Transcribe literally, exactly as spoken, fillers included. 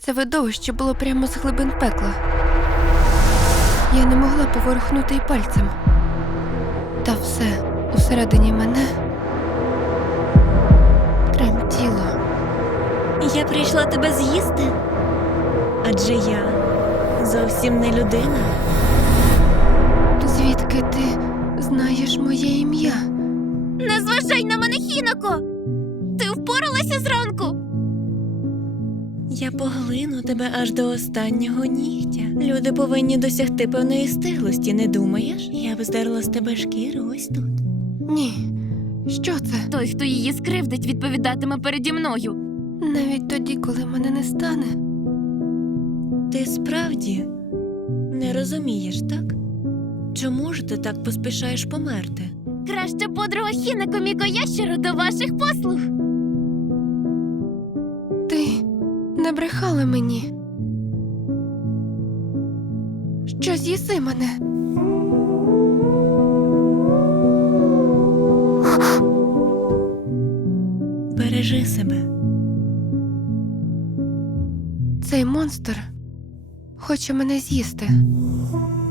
Це видовище було прямо з глибин пекла. Я не могла поворухнути й пальцем. Та все усередині мене тремтіло. Я прийшла тебе з'їсти? Адже я зовсім не людина. Звідки ти знаєш моє ім'я? Не зважай на мене, Хінако! Ти впоралася зранку? Я поглину тебе аж до останнього нігтя. Люди повинні досягти певної стиглості, не думаєш? Я б здерла з тебе шкіру ось тут. Ні. Що це? Той, хто її скривдить, відповідатиме переді мною. Навіть тоді, коли мене не стане. Ти справді не розумієш, так? Чому ж ти так поспішаєш померти? Краща подруга Хінако Мікояшіро до ваших послуг. Ти не брехала мені. Що з'їси мене? Бережи себе. Цей монстр хоче мене з'їсти.